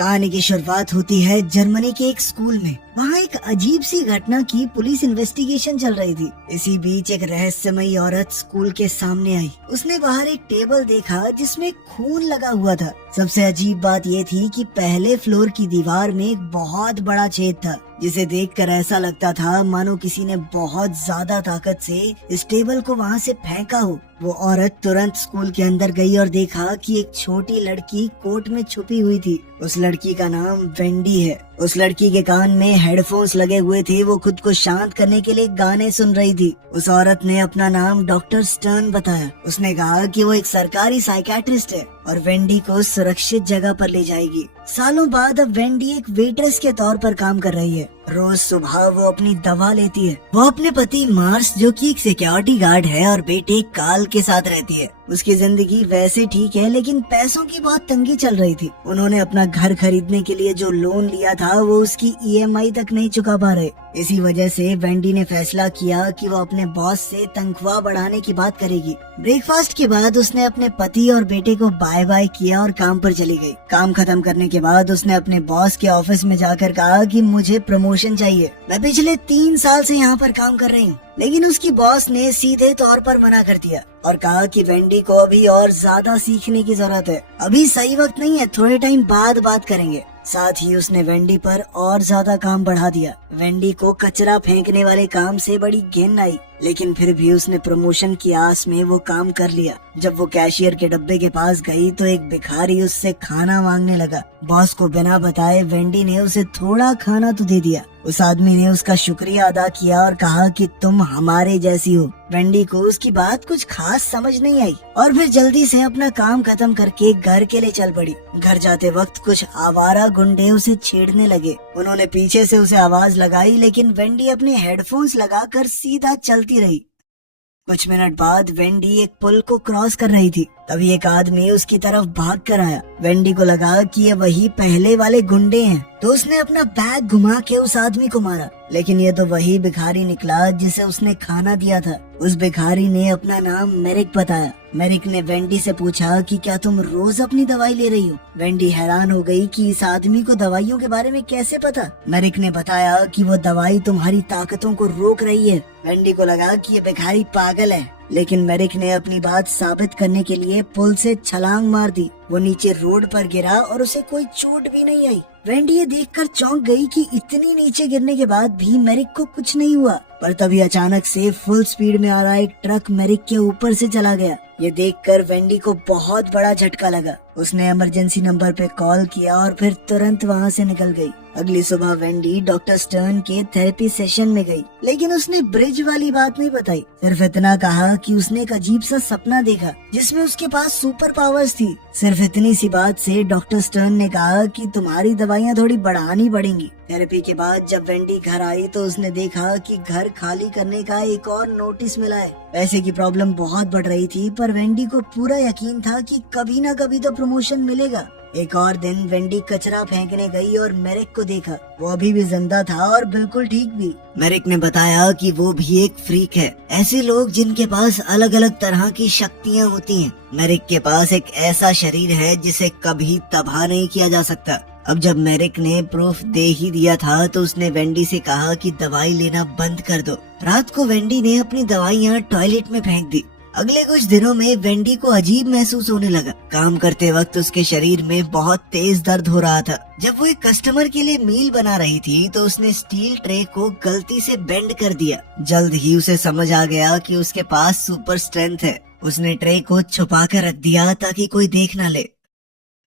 कहानी की शुरुआत होती है जर्मनी के एक स्कूल में। वहाँ एक अजीब सी घटना की पुलिस इन्वेस्टिगेशन चल रही थी। इसी बीच एक रहस्यमयी औरत स्कूल के सामने आई। उसने बाहर एक टेबल देखा जिसमें खून लगा हुआ था। सबसे अजीब बात ये थी कि पहले फ्लोर की दीवार में एक बहुत बड़ा छेद था, जिसे देखकर ऐसा लगता था मानो किसी ने बहुत ज्यादा ताकत से इस टेबल को वहाँ से फेंका हो। वो औरत तुरंत स्कूल के अंदर गई और देखा कि एक छोटी लड़की कोर्ट में छुपी हुई थी। उस लड़की का नाम वेंडी है। उस लड़की के कान में हेडफोन्स लगे हुए थे। वो खुद को शांत करने के लिए गाने सुन रही थी। उस औरत ने अपना नाम डॉक्टर स्टर्न बताया। उसने कहा कि वो एक सरकारी साइकियाट्रिस्ट है और वेंडी को सुरक्षित जगह पर ले जाएगी। सालों बाद अब वेंडी एक वेट्रेस के तौर पर काम कर रही है। रोज सुबह वो अपनी दवा लेती है। वो अपने पति मार्स, जो कि एक सिक्योरिटी गार्ड है, और बेटे काल के साथ रहती है। उसकी जिंदगी वैसे ठीक है, लेकिन पैसों की बहुत तंगी चल रही थी। उन्होंने अपना घर खरीदने के लिए जो लोन लिया था वो उसकी EMI तक नहीं चुका पा रहे। इसी वजह से वेंडी ने फैसला किया कि वो अपने बॉस से तनख्वाह बढ़ाने की बात करेगी। ब्रेकफास्ट के बाद उसने अपने पति और बेटे को बाय बाय किया और काम पर चली गई। काम खत्म करने के बाद उसने अपने बॉस के ऑफिस में जाकर कहा कि मुझे प्रमोशन चाहिए। मैं पिछले 3 साल से यहाँ पर काम कर रही हूँ। लेकिन उसकी बॉस ने सीधे तौर पर मना कर दिया और कहा कि वेंडी को अभी और ज्यादा सीखने की जरूरत है। अभी सही वक्त नहीं है, थोड़े टाइम बाद बात करेंगे। साथ ही उसने वेंडी पर और ज्यादा काम बढ़ा दिया। वेंडी को कचरा फेंकने वाले काम से बड़ी घिन आई, लेकिन फिर भी उसने प्रमोशन की आस में वो काम कर लिया। जब वो कैशियर के डब्बे के पास गई तो एक भिखारी उससे खाना मांगने लगा। बॉस को बिना बताए वेंडी ने उसे थोड़ा खाना तो दे दिया। उस आदमी ने उसका शुक्रिया अदा किया और कहा कि तुम हमारे जैसी हो। वेंडी को उसकी बात कुछ खास समझ नहीं आई और फिर जल्दी से अपना काम खत्म करके घर के लिए चल पड़ी। घर जाते वक्त कुछ आवारा गुंडे उसे छेड़ने लगे। उन्होंने पीछे से उसे आवाज लगाई, लेकिन वेंडी अपने हेडफोन्स लगाकर सीधा चलती रही। कुछ मिनट बाद वेंडी एक पुल को क्रॉस कर रही थी। तभी एक आदमी उसकी तरफ भाग कर आया। वेंडी को लगा कि ये वही पहले वाले गुंडे हैं, तो उसने अपना बैग घुमा के उस आदमी को मारा। लेकिन ये तो वही भिखारी निकला जिसे उसने खाना दिया था। उस भिखारी ने अपना नाम मेरिक बताया। मेरिक ने वेंडी से पूछा कि क्या तुम रोज अपनी दवाई ले रही हो? वेंडी हैरान हो गई कि इस आदमी को दवाइयों के बारे में कैसे पता। मेरिक ने बताया कि वो दवाई तुम्हारी ताकतों को रोक रही है। वेंडी को लगा कि ये भिखारी पागल है, लेकिन मेरिक ने अपनी बात साबित करने के लिए पुल से छलांग मार दी। वो नीचे रोड पर गिरा और उसे कोई चोट भी नहीं आई। वेंडी ये देखकर चौंक गई कि इतनी नीचे गिरने के बाद भी मेरिक को कुछ नहीं हुआ। पर तभी अचानक से फुल स्पीड में आ रहा एक ट्रक मेरिक के ऊपर से चला गया। ये देखकर वेंडी को बहुत बड़ा झटका लगा। उसने इमरजेंसी नंबर पे कॉल किया और फिर तुरंत वहाँ से निकल गई। अगली सुबह वेंडी डॉक्टर स्टर्न के थेरेपी सेशन में गई, लेकिन उसने ब्रिज वाली बात नहीं बताई। सिर्फ इतना कहा कि उसने एक अजीब सा सपना देखा जिसमें उसके पास सुपर पावर्स थी। सिर्फ इतनी सी बात से डॉक्टर स्टर्न ने कहा कि तुम्हारी दवाइयाँ थोड़ी बढ़ानी पड़ेंगी। थेरेपी के बाद जब वेंडी घर आई तो उसने देखा कि घर खाली करने का एक और नोटिस मिला है। पैसे की प्रॉब्लम बहुत बढ़ रही थी, पर वेंडी को पूरा यकीन था कि कभी ना कभी तो प्रमोशन मिलेगा। एक और दिन वेंडी कचरा फेंकने गई और मेरिक को देखा। वो अभी भी जिंदा था और बिल्कुल ठीक भी। मेरिक ने बताया कि वो भी एक फ्रीक है, ऐसे लोग जिनके पास अलग अलग तरह की शक्तियाँ होती हैं। मेरिक के पास एक ऐसा शरीर है जिसे कभी तबाह नहीं किया जा सकता। अब जब मेरिक ने प्रूफ दे ही दिया था तो उसने वेंडी से कहा कि दवाई लेना बंद कर दो। रात को वेंडी ने अपनी दवाइयाँ टॉयलेट में फेंक दी। अगले कुछ दिनों में वेंडी को अजीब महसूस होने लगा। काम करते वक्त उसके शरीर में बहुत तेज दर्द हो रहा था। जब वो एक कस्टमर के लिए मील बना रही थी तो उसने स्टील ट्रे को गलती से बेंड कर दिया। जल्द ही उसे समझ आ गया कि उसके पास सुपर स्ट्रेंथ है। उसने ट्रे को छुपा कर रख दिया ताकि कोई देख न ले।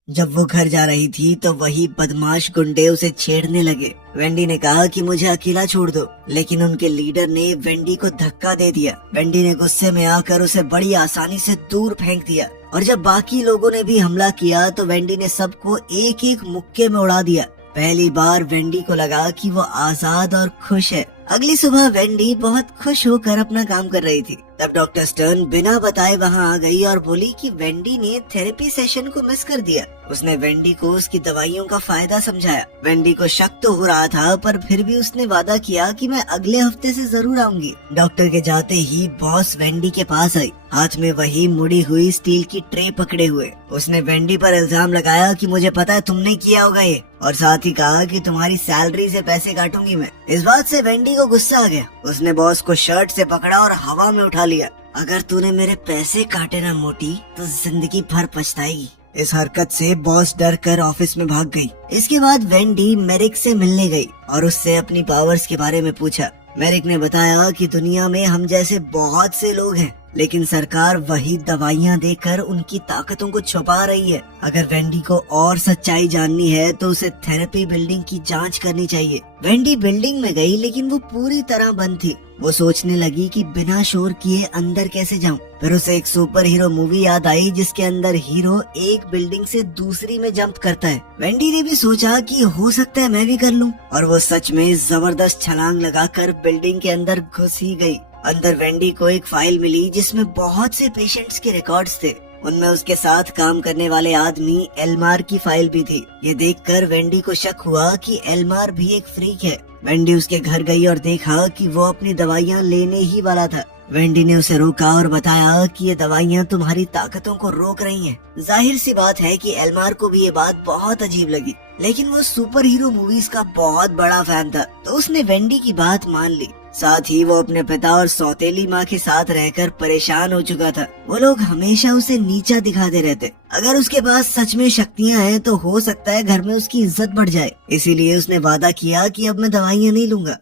जब वो घर जा रही थी तो वही बदमाश गुंडे उसे छेड़ने लगे। वेंडी ने कहा कि मुझे अकेला छोड़ दो, लेकिन उनके लीडर ने वेंडी को धक्का दे दिया। वेंडी ने गुस्से में आकर उसे बड़ी आसानी से दूर फेंक दिया और जब बाकी लोगों ने भी हमला किया तो वेंडी ने सबको एक एक मुक्के में उड़ा दिया। पहली बार वेंडी को लगा कि वो आजाद और खुश है। अगली सुबह वेंडी बहुत खुश होकर अपना काम कर रही थी। तब डॉक्टर स्टर्न बिना बताए वहाँ आ गई और बोली कि वेंडी ने थेरेपी सेशन को मिस कर दिया। उसने वेंडी को उसकी दवाइयों का फायदा समझाया। वेंडी को शक तो हो रहा था, पर फिर भी उसने वादा किया कि मैं अगले हफ्ते से जरूर आऊंगी। डॉक्टर के जाते ही बॉस वेंडी के पास आई, हाथ में वही मुड़ी हुई स्टील की ट्रे पकड़े हुए। उसने वेंडी पर इल्जाम लगाया कि मुझे पता है तुमने किया होगा ये, और साथ ही कहा कि तुम्हारी सैलरी से पैसे काटूंगी मैं। इस बात से वेंडी को गुस्सा आ गया। उसने बॉस को शर्ट से पकड़ा और हवा में उठा लिया। अगर तूने मेरे पैसे काटे ना मोटी, तो जिंदगी भर पछताएगी। इस हरकत से बॉस डर कर ऑफिस में भाग गई। इसके बाद वेंडी मेरिक से मिलने गई और उससे अपनी पावर्स के बारे में पूछा। मेरिक ने बताया कि दुनिया में हम जैसे बहुत से लोग हैं, लेकिन सरकार वही दवाइयाँ देकर उनकी ताकतों को छुपा रही है। अगर वेंडी को और सच्चाई जाननी है तो उसे थेरेपी बिल्डिंग की जांच करनी चाहिए। वेंडी बिल्डिंग में गई, लेकिन वो पूरी तरह बंद थी। वो सोचने लगी कि बिना शोर किए अंदर कैसे जाऊं। फिर उसे एक सुपर हीरो मूवी याद आई, जिसके अंदर हीरो एक बिल्डिंग से दूसरी में जंप करता है। वेंडी ने भी सोचा कि हो सकता है मैं भी कर लूं, और वो सच में जबरदस्त छलांग लगाकर बिल्डिंग के अंदर घुस ही गई। अंदर वेंडी को एक फाइल मिली जिसमें बहुत से पेशेंट्स के रिकॉर्ड्स थे। उनमें उसके साथ काम करने वाले आदमी एल्मार की फाइल भी थी। ये देखकर वेंडी को शक हुआ कि एल्मार भी एक फ्रीक है। वेंडी उसके घर गई और देखा कि वो अपनी दवाइयाँ लेने ही वाला था। वेंडी ने उसे रोका और बताया कि ये दवाइयाँ तुम्हारी ताकतों को रोक रही हैं। जाहिर सी बात है कि एल्मार को भी ये बात बहुत अजीब लगी, लेकिन वो सुपर हीरो मूवीज का बहुत बड़ा फैन था, तो उसने वेंडी की बात मान ली। साथ ही वो अपने पिता और सौतेली माँ के साथ रहकर परेशान हो चुका था। वो लोग हमेशा उसे नीचा दिखाते रहते। अगर उसके पास सच में शक्तियाँ हैं तो हो सकता है घर में उसकी इज्जत बढ़ जाए। इसीलिए उसने वादा किया कि अब मैं दवाइयाँ नहीं लूंगा।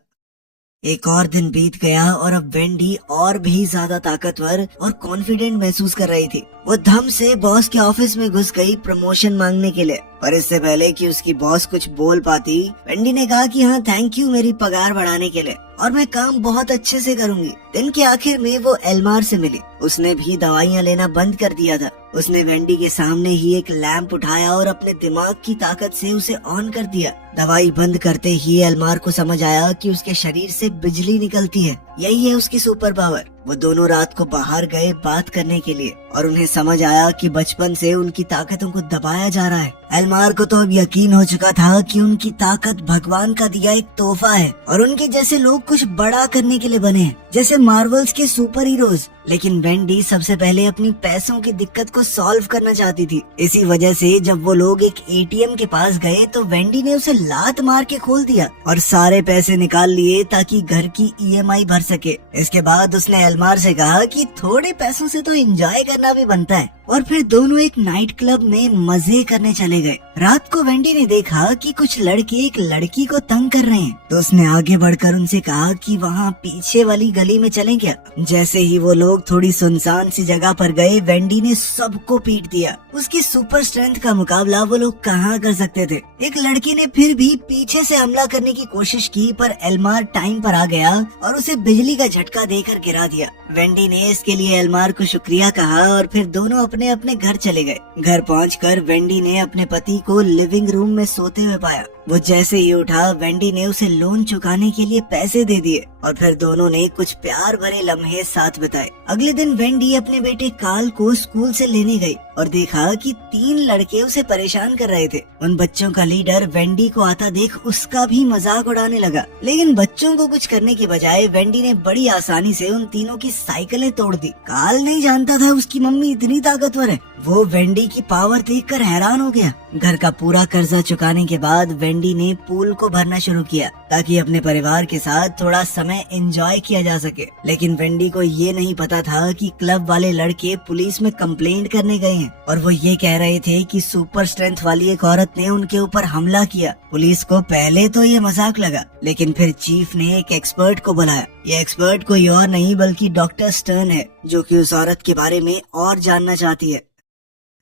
एक और दिन बीत गया और अब वेंडी और भी ज्यादा ताकतवर और कॉन्फिडेंट महसूस कर रही थी। वो धम से बॉस के ऑफिस में घुस गई प्रमोशन मांगने के लिए, पर इससे पहले कि उसकी बॉस कुछ बोल पाती, वेंडी ने कहा कि हाँ थैंक यू मेरी पगार बढ़ाने के लिए, और मैं काम बहुत अच्छे से करूंगी। दिन के आखिर में वो एल्मार से मिली। उसने भी दवाइयाँ लेना बंद कर दिया था। उसने वेंडी के सामने ही एक लैंप उठाया और अपने दिमाग की ताकत से उसे ऑन कर दिया। दवाई बंद करते ही एल्मार को समझ आया कि उसके शरीर से बिजली निकलती है। यही है उसकी सुपर पावर। वो दोनों रात को बाहर गए बात करने के लिए, और उन्हें समझ आया कि बचपन से उनकी ताकतों को दबाया जा रहा है। एल्मार को तो अब यकीन हो चुका था कि उनकी ताकत भगवान का दिया एक तोहफा है, और उनके जैसे लोग कुछ बड़ा करने के लिए बने हैं, जैसे मार्वल्स के सुपर हीरोज। लेकिन वेंडी सबसे पहले अपनी पैसों की दिक्कत को सॉल्व करना चाहती थी। इसी वजह से जब वो लोग एक एटीएम के पास गए तो वेंडी ने उसे लात मार के खोल दिया और सारे पैसे निकाल लिए ताकि घर की ईएमआई भर सके। इसके बाद उसने एल्मार से कहा कि थोड़े पैसों से तो एंजॉय करना भी बनता है, और फिर दोनों एक नाइट क्लब में मजे करने चले गए। रात को वेंडी ने देखा कि कुछ लड़के एक लड़की को तंग कर रहे हैं, तो उसने आगे बढ़कर उनसे कहा कि वहाँ पीछे वाली गली में चलें क्या। जैसे ही वो लोग थोड़ी सुनसान सी जगह पर गए, वेंडी ने सबको पीट दिया। उसकी सुपर स्ट्रेंथ का मुकाबला वो लोग कहाँ कर सकते थे। एक लड़की ने फिर भी पीछे से हमला करने की कोशिश की, पर एल्मार टाइम पर आ गया और उसे बिजली का झटका देकर गिरा दिया। वेंडी ने इसके लिए एल्मार को शुक्रिया कहा और फिर दोनों अपने अपने घर चले गए। घर पहुंचकर वेंडी ने अपने पति को लिविंग रूम में सोते हुए पाया। वो जैसे ही उठा, वेंडी ने उसे लोन चुकाने के लिए पैसे दे दिए और फिर दोनों ने कुछ प्यार भरे लम्हे साथ बिताए। अगले दिन वेंडी अपने बेटे कार्ल को स्कूल से लेने गई और देखा कि 3 लड़के उसे परेशान कर रहे थे। उन बच्चों का लीडर वेंडी को आता देख उसका भी मजाक उड़ाने लगा, लेकिन बच्चों को कुछ करने की बजाय वेंडी ने बड़ी आसानी से उन तीनों की साइकिलें तोड़ दी। कार्ल नहीं जानता था उसकी मम्मी इतनी ताकतवर है। वो वेंडी की पावर देखकर हैरान हो गया। घर का पूरा कर्जा चुकाने के बाद वेंडी ने पूल को भरना शुरू किया ताकि अपने परिवार के साथ थोड़ा समय एंजॉय किया जा सके। लेकिन वेंडी को ये नहीं पता था कि क्लब वाले लड़के पुलिस में कंप्लेंट करने गए हैं और वो ये कह रहे थे कि सुपर स्ट्रेंथ वाली एक औरत ने उनके ऊपर हमला किया। पुलिस को पहले तो ये मजाक लगा, लेकिन फिर चीफ ने एक एक्सपर्ट को बुलाया। ये एक्सपर्ट कोई और नहीं बल्कि डॉक्टर स्टर्न है, जो कि उस औरत के बारे में और जानना चाहती है।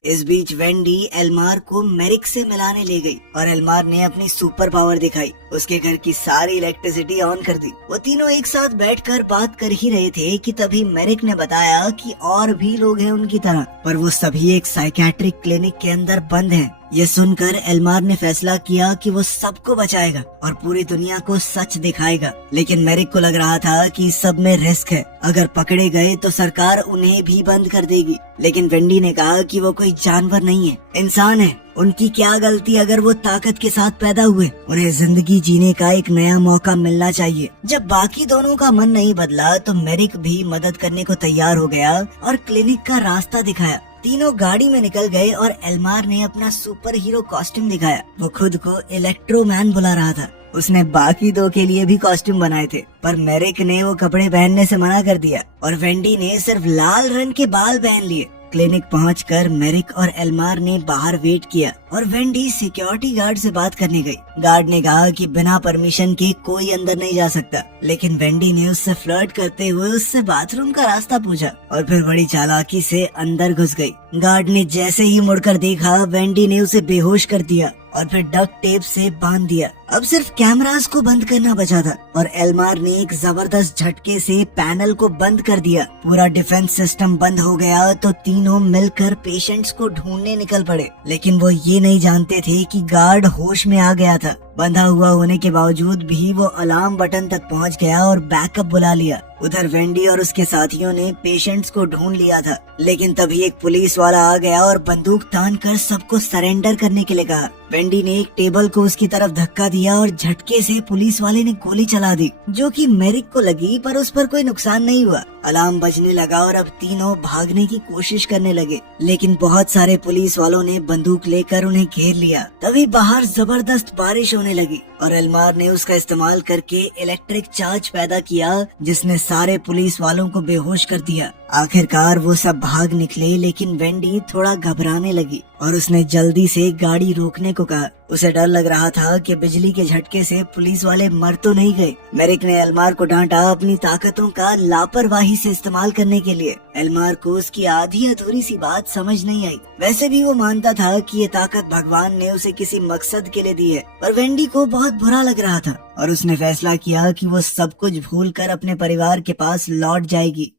इस बीच वेंडी एल्मार को मेरिक से मिलाने ले गई और एल्मार ने अपनी सुपर पावर दिखाई। उसके घर की सारी इलेक्ट्रिसिटी ऑन कर दी। वो तीनों एक साथ बैठकर बात कर ही रहे थे कि तभी मेरिक ने बताया कि और भी लोग हैं उनकी तरह, पर वो सभी एक साइकेट्रिक क्लिनिक के अंदर बंद हैं। ये सुनकर एल्मार ने फैसला किया कि वो सबको बचाएगा और पूरी दुनिया को सच दिखाएगा। लेकिन मेरिक को लग रहा था कि इस सब में रिस्क है, अगर पकड़े गए तो सरकार उन्हें भी बंद कर देगी। लेकिन वेंडी ने कहा कि वो कोई जानवर नहीं है, इंसान है। उनकी क्या गलती अगर वो ताकत के साथ पैदा हुए, उन्हें जिंदगी जीने का एक नया मौका मिलना चाहिए। जब बाकी दोनों का मन नहीं बदला तो मेरिक भी मदद करने को तैयार हो गया और क्लिनिक का रास्ता दिखाया। तीनों गाड़ी में निकल गए और एल्मार ने अपना सुपर हीरो कॉस्ट्यूम दिखाया। वो खुद को इलेक्ट्रोमैन बुला रहा था। उसने बाकी दो के लिए भी कॉस्ट्यूम बनाए थे, पर मेरिक ने वो कपड़े पहनने से मना कर दिया और वेंडी ने सिर्फ लाल रंग के बाल पहन लिए। क्लिनिक पहुंचकर मेरिक और एल्मार ने बाहर वेट किया और वेंडी सिक्योरिटी गार्ड से बात करने गई। गार्ड ने कहा कि बिना परमिशन के कोई अंदर नहीं जा सकता, लेकिन वेंडी ने उससे फ्लर्ट करते हुए उससे बाथरूम का रास्ता पूछा और फिर बड़ी चालाकी से अंदर घुस गई। गार्ड ने जैसे ही मुड़कर देखा, वेंडी ने उसे बेहोश कर दिया और फिर डक्ट टेप से बांध दिया। अब सिर्फ कैमरास को बंद करना बचा था और एल्मार ने एक जबरदस्त झटके से पैनल को बंद कर दिया। पूरा डिफेंस सिस्टम बंद हो गया तो तीनों मिलकर पेशेंट्स को ढूंढने निकल पड़े। लेकिन वो ये नहीं जानते थे कि गार्ड होश में आ गया था। बंधा हुआ होने के बावजूद भी वो अलार्म बटन तक पहुंच गया और बैकअप बुला लिया। उधर वेंडी और उसके साथियों ने पेशेंट्स को ढूंढ लिया था, लेकिन तभी एक पुलिस वाला आ गया और बंदूक तान कर सबको सरेंडर करने के लिए कहा। वेंडी ने एक टेबल को उसकी तरफ धक्का दिया और झटके से पुलिस वाले ने गोली चला दी, जो कि मेरिक को लगी, पर उस पर कोई नुकसान नहीं हुआ। अलार्म बजने लगा और अब तीनों भागने की कोशिश करने लगे, लेकिन बहुत सारे पुलिस वालों ने बंदूक लेकर उन्हें घेर लिया। तभी बाहर जबरदस्त बारिश होने लगी और एल्मार ने उसका इस्तेमाल करके इलेक्ट्रिक चार्ज पैदा किया, जिसने सारे पुलिस वालों को बेहोश कर दिया। आखिरकार वो सब भाग निकले, लेकिन वेंडी थोड़ा घबराने लगी और उसने जल्दी से गाड़ी रोकने को कहा। उसे डर लग रहा था कि बिजली के झटके से पुलिस वाले मर तो नहीं गए। मेरिक ने एल्मार को डांटा अपनी ताकतों का लापरवाही से इस्तेमाल करने के लिए। एल्मार को उसकी आधी अधूरी सी बात समझ नहीं आई। वैसे भी वो मानता था कि ये ताकत भगवान ने उसे किसी मकसद के लिए दी है, पर वेंडी को बहुत बुरा लग रहा था और उसने फैसला किया कि वो सब कुछ भूलकर अपने परिवार के पास लौट जाएगी।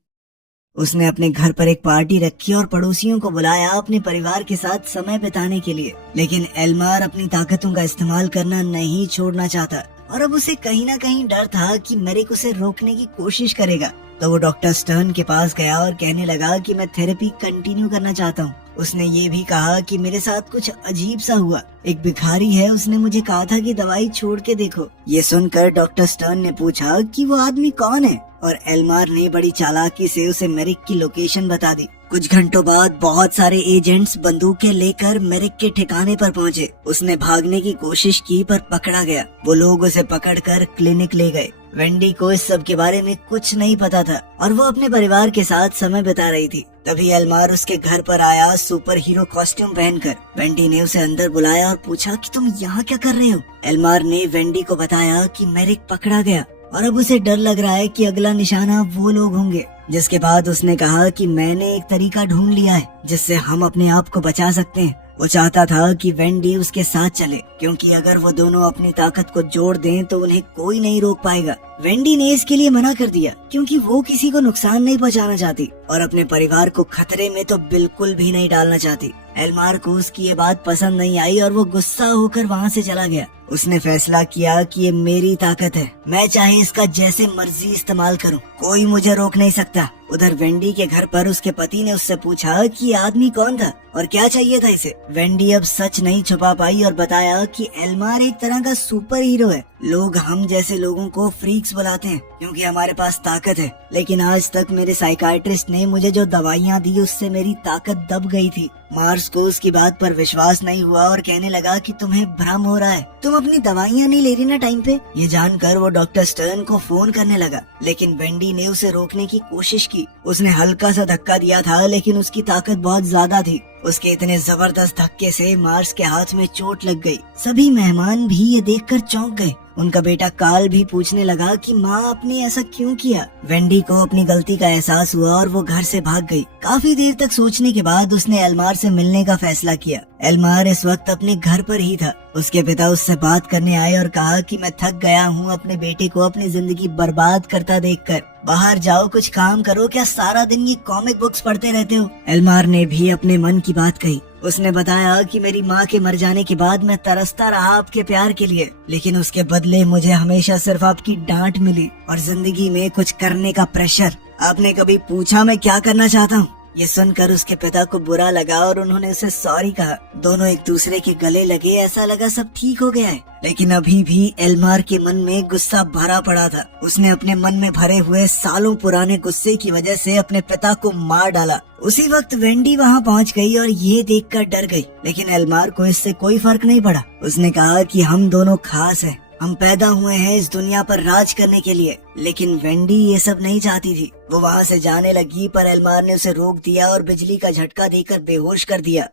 उसने अपने घर पर एक पार्टी रखी और पड़ोसियों को बुलाया अपने परिवार के साथ समय बिताने के लिए। लेकिन एल्मार अपनी ताकतों का इस्तेमाल करना नहीं छोड़ना चाहता और अब उसे कहीं ना कहीं डर था कि मेरिक उसे रोकने की कोशिश करेगा। तो वो डॉक्टर स्टर्न के पास गया और कहने लगा कि मैं थेरेपी कंटिन्यू करना चाहता हूँ। उसने ये भी कहा कि मेरे साथ कुछ अजीब सा हुआ। एक भिखारी है, उसने मुझे कहा था कि दवाई छोड़ के देखो। ये सुनकर डॉक्टर स्टर्न ने पूछा कि वो आदमी कौन है, और एल्मार ने बड़ी चालाकी से उसे मेरिक की लोकेशन बता दी। कुछ घंटों बाद बहुत सारे एजेंट्स बंदूकें लेकर मेरिक के ठिकाने पर पहुंचे। उसने भागने की कोशिश की पर पकड़ा गया। वो लोग उसे पकड़कर क्लिनिक ले गए। वेंडी को इस सब के बारे में कुछ नहीं पता था और वो अपने परिवार के साथ समय बिता रही थी। तभी एल्मार उसके घर पर आया सुपर हीरो कॉस्ट्यूम पहनकर। वेंडी ने उसे अंदर बुलाया और पूछा कि तुम यहाँ क्या कर रहे हो। एल्मार ने वेंडी को बताया कि मेरिक पकड़ा गया और अब उसे डर लग रहा है कि अगला निशाना वो लोग होंगे। जिसके बाद उसने कहा कि मैंने एक तरीका ढूंढ लिया है जिससे हम अपने आप को बचा सकते हैं। वो चाहता था कि वेंडी उसके साथ चले, क्योंकि अगर वो दोनों अपनी ताकत को जोड़ दें तो उन्हें कोई नहीं रोक पाएगा। वेंडी ने इसके लिए मना कर दिया क्योंकि वो किसी को नुकसान नहीं पहुंचाना चाहती और अपने परिवार को खतरे में तो बिल्कुल भी नहीं डालना चाहती। एल्मार को उसकी ये बात पसंद नहीं आई और वो गुस्सा होकर वहाँ से चला गया। उसने फैसला किया कि ये मेरी ताकत है, मैं चाहे इसका जैसे मर्जी इस्तेमाल करूं, कोई मुझे रोक नहीं सकता। उधर वेंडी के घर पर उसके पति ने उससे पूछा कि ये आदमी कौन था और क्या चाहिए था इसे। वेंडी अब सच नहीं छुपा पाई और बताया कि एल्मार एक तरह का सुपर हीरो है। लोग हम जैसे लोगों को फ्रीक्स बुलाते हैं क्योंकि हमारे पास ताकत है, लेकिन आज तक मेरे साइकाइट्रिस्ट ने मुझे जो दवाइयाँ दी उससे मेरी ताकत दब गई थी। मार्स को उसकी बात पर विश्वास नहीं हुआ और कहने लगा कि तुम्हें भ्रम हो रहा है, तुम अपनी दवाइयाँ नहीं ले रही ना टाइम पे। ये जानकर वो डॉक्टर स्टर्न को फोन करने लगा, लेकिन वेंडी ने उसे रोकने की कोशिश की। उसने हल्का सा धक्का दिया था, लेकिन उसकी ताकत बहुत ज्यादा थी। उसके इतने जबरदस्त धक्के से मार्स के हाथ में चोट लग गई। सभी मेहमान भी ये देखकर चौंक गए। उनका बेटा कार्ल भी पूछने लगा कि माँ आपने ऐसा क्यों किया। वेंडी को अपनी गलती का एहसास हुआ और वो घर से भाग गई। काफी देर तक सोचने के बाद उसने एल्मार से मिलने का फैसला किया। एल्मार इस वक्त अपने घर पर ही था। उसके पिता उससे बात करने आए और कहा कि मैं थक गया हूँ अपने बेटे को अपनी जिंदगी बर्बाद करता देखकर। बाहर जाओ, कुछ काम करो, क्या सारा दिन ये कॉमिक बुक्स पढ़ते रहते हो। एल्मार ने भी अपने मन की बात कही उसने बताया कि मेरी माँ के मर जाने के बाद मैं तरसता रहा आपके प्यार के लिए, लेकिन उसके बदले मुझे हमेशा सिर्फ आपकी डांट मिली और जिंदगी में कुछ करने का प्रेशर। आपने कभी पूछा मैं क्या करना चाहता हूँ? ये सुनकर उसके पिता को बुरा लगा और उन्होंने उसे सॉरी कहा। दोनों एक दूसरे के गले लगे, ऐसा लगा सब ठीक हो गया है। लेकिन अभी भी एल्मार के मन में गुस्सा भरा पड़ा था। उसने अपने मन में भरे हुए सालों पुराने गुस्से की वजह से अपने पिता को मार डाला। उसी वक्त वेंडी वहाँ पहुँच गई और ये देखकर डर गई, लेकिन एल्मार को इससे कोई फर्क नहीं पड़ा। उसने कहा कि हम दोनों खास हैं, हम पैदा हुए हैं इस दुनिया पर राज करने के लिए। लेकिन वेंडी ये सब नहीं चाहती थी। वो वहाँ से जाने लगी, पर एल्मार ने उसे रोक दिया और बिजली का झटका देकर बेहोश कर दिया।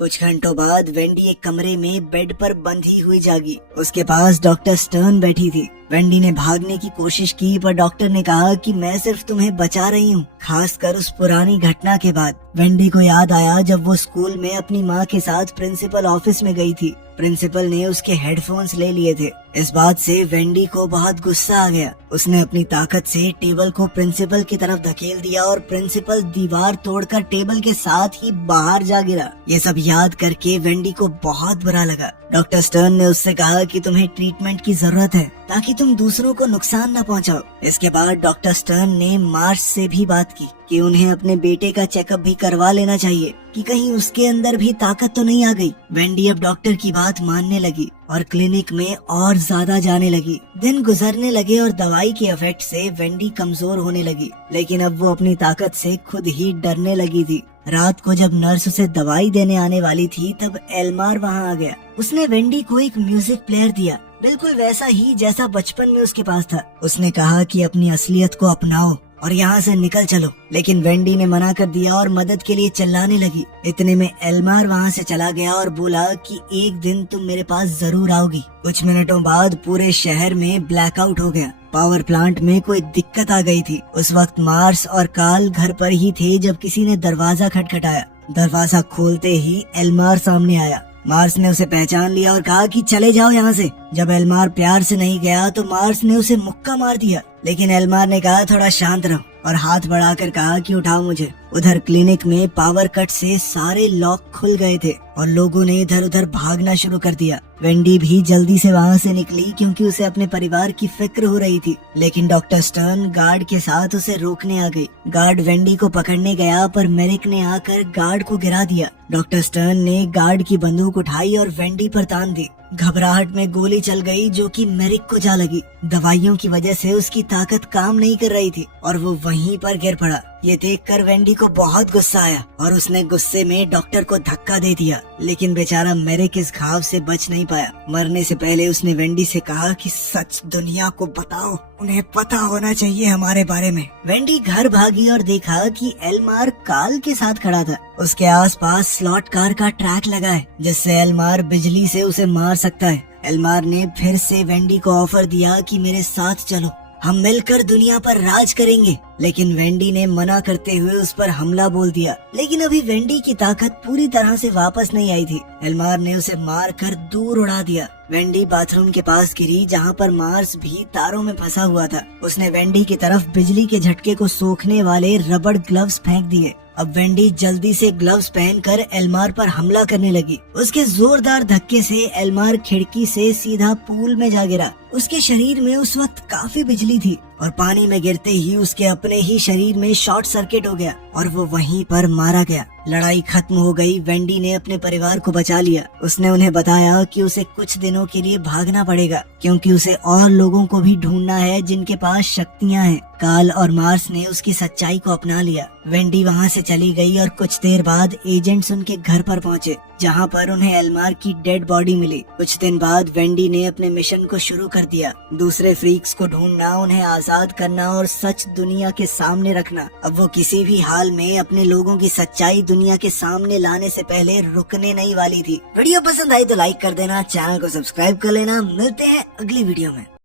कुछ घंटों बाद वेंडी एक कमरे में बेड पर बंधी हुई जागी। उसके पास डॉक्टर स्टर्न बैठी थी। वेंडी ने भागने की कोशिश की, पर डॉक्टर ने कहा कि मैं सिर्फ तुम्हें बचा रही हूँ। खासकर उस पुरानी घटना के बाद वेंडी को याद आया जब वो स्कूल में अपनी माँ के साथ प्रिंसिपल ऑफिस में गई थी। प्रिंसिपल ने उसके हेडफोन्स ले लिए थे। इस बात से वेंडी को बहुत गुस्सा आ गया। उसने अपनी ताकत से टेबल को प्रिंसिपल की तरफ धकेल दिया और प्रिंसिपल दीवार तोड़कर टेबल के साथ ही बाहर जा गिरा। ये सब याद करके वेंडी को बहुत बुरा लगा। डॉक्टर स्टर्न ने उससे कहा कि तुम्हें ट्रीटमेंट की जरूरत है ताकि तुम दूसरों को नुकसान न पहुंचाओ। इसके बाद डॉक्टर स्टर्न ने मार्श से भी बात की कि उन्हें अपने बेटे का चेकअप भी करवा लेना चाहिए कि कहीं उसके अंदर भी ताकत तो नहीं आ गई। वेंडी अब डॉक्टर की बात मानने लगी और क्लिनिक में और ज्यादा जाने लगी। दिन गुजरने लगे और दवाई के इफेक्ट से वेंडी कमजोर होने लगी, लेकिन अब वो अपनी ताकत से खुद ही डरने लगी थी। रात को जब नर्स उसे दवाई देने आने वाली थी, तब एल्मार वहाँ आ गया। उसने वेंडी को एक म्यूजिक प्लेयर दिया, बिल्कुल वैसा ही जैसा बचपन में उसके पास था। उसने कहा कि अपनी असलियत को अपनाओ और यहाँ से निकल चलो, लेकिन वेंडी ने मना कर दिया और मदद के लिए चिल्लाने लगी। इतने में एल्मार वहाँ से चला गया और बोला कि एक दिन तुम मेरे पास जरूर आओगी। कुछ मिनटों बाद पूरे शहर में ब्लैकआउट हो गया। पावर प्लांट में कोई दिक्कत आ गई थी। उस वक्त मार्स और काल घर पर ही थे जब किसी ने दरवाजा खटखटाया। दरवाजा खोलते ही एल्मार सामने आया। मार्स ने उसे पहचान लिया और कहा कि चले जाओ यहाँ से। जब एल्मार प्यार से नहीं गया तो मार्स ने उसे मुक्का मार दिया, लेकिन एल्मार ने कहा थोड़ा शांत रहो और हाथ बढ़ाकर कहा कि उठाओ मुझे। उधर क्लिनिक में पावर कट से सारे लॉक खुल गए थे और लोगों ने इधर उधर भागना शुरू कर दिया। वेंडी भी जल्दी से वहाँ से निकली क्योंकि उसे अपने परिवार की फिक्र हो रही थी, लेकिन डॉक्टर स्टर्न गार्ड के साथ उसे रोकने आ गई। गार्ड वेंडी को पकड़ने गया, पर मेरिक ने आकर गार्ड को गिरा दिया। डॉक्टर स्टर्न ने गार्ड की बंदूक उठाई और वेंडी पर तान दी। घबराहट में गोली चल गई जो कि मेरिक को जा लगी। दवाइयों की वजह से उसकी ताकत काम नहीं कर रही थी और वो वहीं पर गिर पड़ा। ये देखकर वेंडी को बहुत गुस्सा आया और उसने गुस्से में डॉक्टर को धक्का दे दिया, लेकिन बेचारा मेरिक इस घाव से बच नहीं पाया। मरने से पहले उसने वेंडी से कहा कि सच दुनिया को बताओ, उन्हें पता होना चाहिए हमारे बारे में। वेंडी घर भागी और देखा कि एल्मार काल के साथ खड़ा था। उसके आसपास स्लॉट कार का ट्रैक लगा है जिससे एल्मार बिजली से उसे मार सकता है। एल्मार ने फिर से वेंडी को ऑफर दिया कि मेरे साथ चलो, हम मिलकर दुनिया पर राज करेंगे, लेकिन वेंडी ने मना करते हुए उस पर हमला बोल दिया। लेकिन अभी वेंडी की ताकत पूरी तरह से वापस नहीं आई थी। एल्मार ने उसे मार कर दूर उड़ा दिया। वेंडी बाथरूम के पास गिरी जहाँ पर मार्स भी तारों में फंसा हुआ था। उसने वेंडी की तरफ बिजली के झटके को सोखने वाले रबड़ ग्लव्स फेंक दिए। अब वेंडी जल्दी से ग्लव्स पहनकर एल्मार पर हमला करने लगी। उसके जोरदार धक्के से एल्मार खिड़की से सीधा पूल में जा गिरा। उसके शरीर में उस वक्त काफी बिजली थी और पानी में गिरते ही उसके अपने ही शरीर में शॉर्ट सर्किट हो गया और वो वहीं पर मारा गया। लड़ाई खत्म हो गई। वेंडी ने अपने परिवार को बचा लिया। उसने उन्हें बताया कि उसे कुछ दिनों के लिए भागना पड़ेगा क्योंकि उसे और लोगों को भी ढूंढना है जिनके पास शक्तियां हैं। काल और मार्स ने उसकी सच्चाई को अपना लिया। वेंडी वहाँ से चली गई और कुछ देर बाद एजेंट्स उनके घर पर पहुँचे जहाँ पर उन्हें एल्मार की डेड बॉडी मिली। कुछ दिन बाद वेंडी ने अपने मिशन को शुरू कर दिया। दूसरे फ्रीक्स को ढूंढना, उन्हें आजाद करना और सच दुनिया के सामने रखना। अब वो किसी भी हाल में अपने लोगों की सच्चाई दुनिया के सामने लाने से पहले रुकने नहीं वाली थी। वीडियो पसंद आई तो लाइक कर देना, चैनल को सब्सक्राइब कर लेना। मिलते हैं अगली वीडियो में।